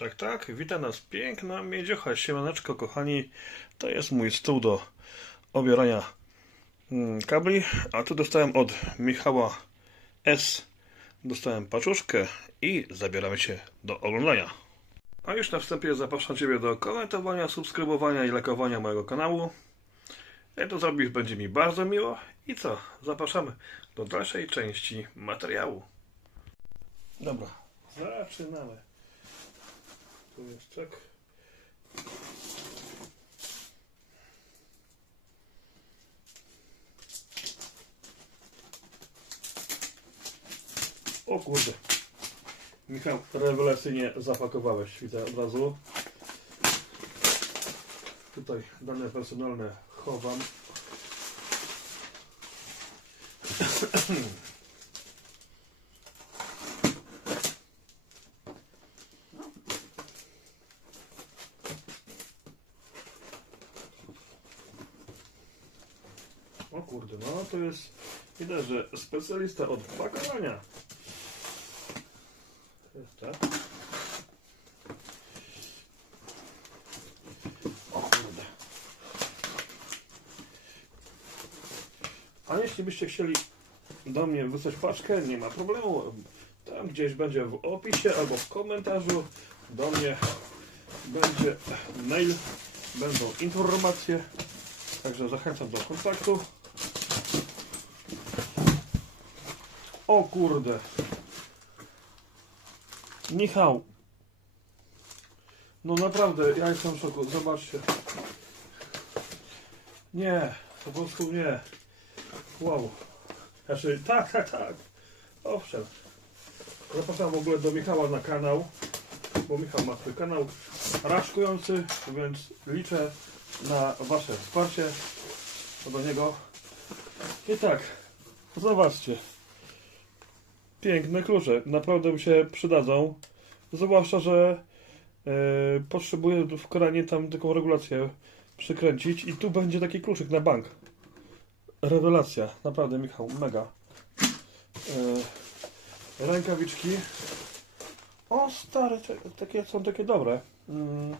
Tak, tak, wita nas piękna miedziocha, siemaneczko kochani, to jest mój stół do obierania mm, kabli, a tu dostałem od Michała S, dostałem paczuszkę i zabieramy się do oglądania. A już na wstępie zapraszam Ciebie do komentowania, subskrybowania i lajkowania mojego kanału. Jak to zrobisz, będzie mi bardzo miło. I co? Zapraszamy do dalszej części materiału. Dobra, zaczynamy. Tu jest czek. O kurde. Michał, rewelacyjnie zapakowałeś, widzę od razu. Tutaj dane personalne chowam. O kurde, no to jest, widać, że specjalista od pakowania. To jest tak. O kurde. A jeśli byście chcieli do mnie wysłać paczkę, nie ma problemu. Tam gdzieś będzie w opisie albo w komentarzu do mnie będzie mail, będą informacje. Także zachęcam do kontaktu. O kurde. Michał. No naprawdę, ja jestem w szoku. Zobaczcie. Nie, po prostu nie. Wow. Znaczy, tak, tak, tak. Owszem. Zapraszam w ogóle do Michała na kanał, bo Michał ma swój kanał raczkujący, więc liczę na Wasze wsparcie do niego. I tak, zobaczcie. Piękne klucze, naprawdę mi się przydadzą. Zwłaszcza, że e, potrzebuję w kranie tam taką regulację przykręcić i tu będzie taki kluczyk na bank. Rewelacja, naprawdę Michał, mega. E, rękawiczki. O stare, takie są takie dobre. Mm,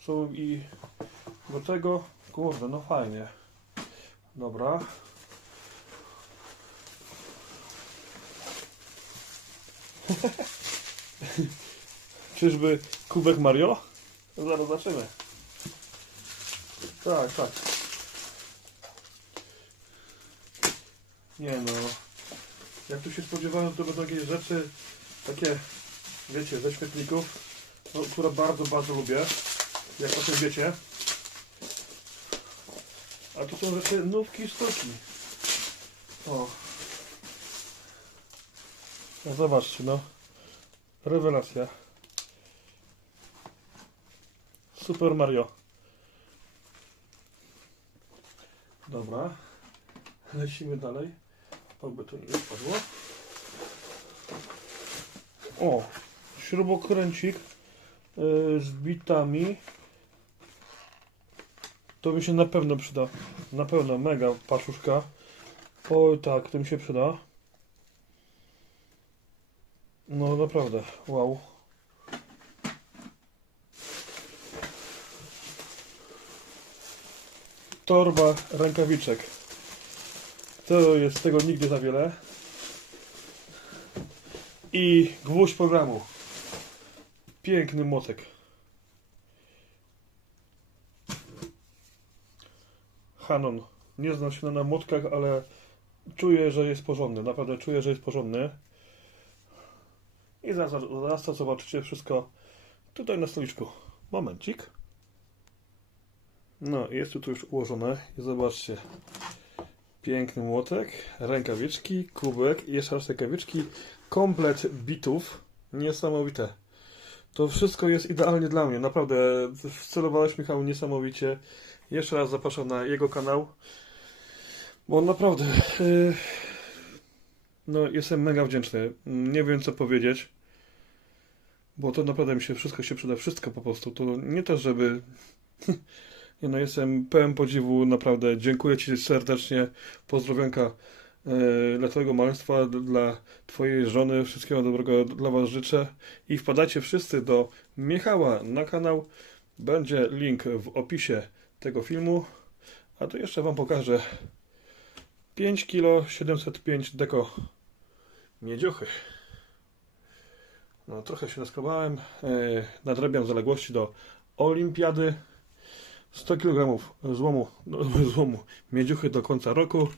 są i do tego, kurde, no fajnie. Dobra. Czyżby kubek Mario? Zaraz zobaczymy. Tak, tak. Nie no. Jak tu się spodziewałem, to będą jakieś rzeczy takie, wiecie, ze świetlików, no, które bardzo, bardzo lubię. Jak o tym wiecie. A tu są rzeczy nówki sztuki. O. No zobaczcie, no. Rewelacja. Super Mario. Dobra. Lecimy dalej. Oby to nie spadło. O! Śrubokręcik yy, z bitami. To mi się na pewno przyda. Na pewno mega paczuszka. Oj tak, to mi się przyda. No naprawdę, wow. Torba rękawiczek. To jest tego nigdy za wiele. I gwóźdź programu. Piękny młotek. Hanon. Nie znam się na młotkach, ale czuję, że jest porządny. Naprawdę czuję, że jest porządny. I zaraz, zaraz to zobaczycie wszystko tutaj na stoliczku. Momencik. No, jest tu, już ułożone. I zobaczcie. Piękny młotek, rękawiczki, kubek i jeszcze raz rękawiczki. Komplet bitów. Niesamowite. To wszystko jest idealnie dla mnie. Naprawdę wcelowałeś Michał niesamowicie. Jeszcze raz zapraszam na jego kanał. Bo naprawdę yy, no jestem mega wdzięczny. Nie wiem co powiedzieć. Bo to naprawdę mi się wszystko się przyda. Wszystko po prostu. To nie to, żeby Nie no, jestem pełen podziwu, naprawdę. Dziękuję Ci serdecznie. Pozdrowionka e, dla Twojego małżeństwa, d- dla Twojej żony. Wszystkiego dobrego dla Was życzę. I wpadajcie wszyscy do Michała na kanał. Będzie link w opisie tego filmu. A tu jeszcze Wam pokażę 5 kg 705 deko miedziochy. No, trochę się naskrobałem. E, nadrabiam zaległości do olimpiady. 100 kg złomu, no, złomu miedziuchy do końca roku.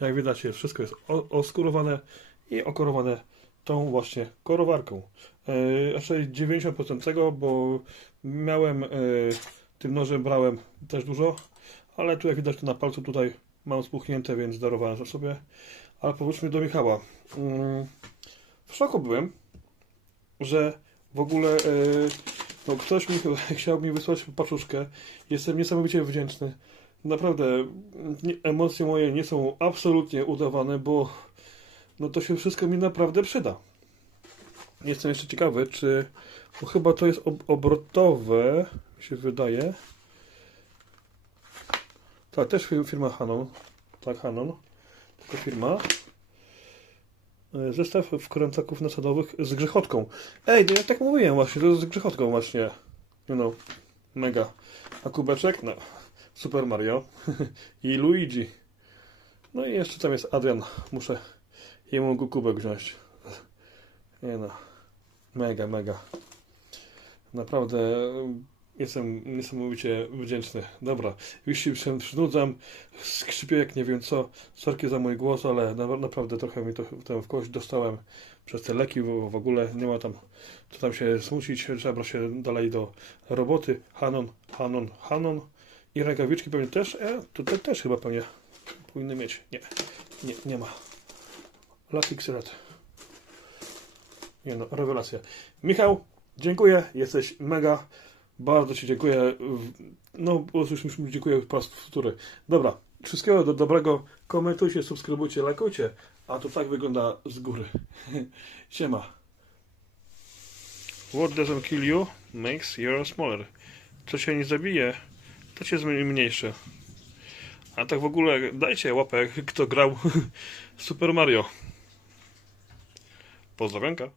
Jak widać, wszystko jest oskurowane i okorowane tą właśnie korowarką. E, raczej 90% tego, bo miałem e, tym nożem brałem też dużo, ale tu jak widać to na palcu tutaj mam spuchnięte, więc darowałem sobie. Ale powróćmy do Michała. Mm, w szoku byłem, że w ogóle e, no, ktoś mi chciał mi wysłać paczuszkę. Jestem niesamowicie wdzięczny. Naprawdę emocje moje nie są absolutnie udawane, bo no to się wszystko mi naprawdę przyda. Jestem jeszcze ciekawy, czy bo chyba to jest ob obrotowe, mi się wydaje. Tak, też fir- firma Hanon. Tak, Hanon. Tylko firma. E, Zestaw wkręcaków nasadowych z grzechotką. Ej, no ja tak mówiłem właśnie, to z grzechotką właśnie. You know, mega. A kubeczek? No, Super Mario i Luigi. No i jeszcze tam jest Adrian. Muszę jemu go kubek wziąć. Nie no, mega, mega. Naprawdę jestem niesamowicie wdzięczny. Dobra, już się przy- przynudzam, skrzypię jak nie wiem co. Sorki za mój głos, ale na, naprawdę trochę mi to w kość dostałem przez te leki, w, w ogóle nie ma tam co tam się smucić, trzeba się dalej do roboty. Hanon, Hanon, Hanon i rękawiczki pewnie też, e, tutaj też chyba pewnie powinny mieć. Nie, nie, nie ma. Latix Red. Nie no, rewelacja. Michał, dziękuję, jesteś mega. Bardzo Ci dziękuję. No, już dziękuję po raz wtóry. Dobra, wszystkiego do dobrego. Komentujcie, subskrybujcie, lajkujcie. A to tak wygląda z góry. Siema. What doesn't kill you makes you smaller. Co cię nie zabije, to cię zmieni mniejsze. A tak w ogóle dajcie łapę, kto grał Super Mario. Pozdrowionka.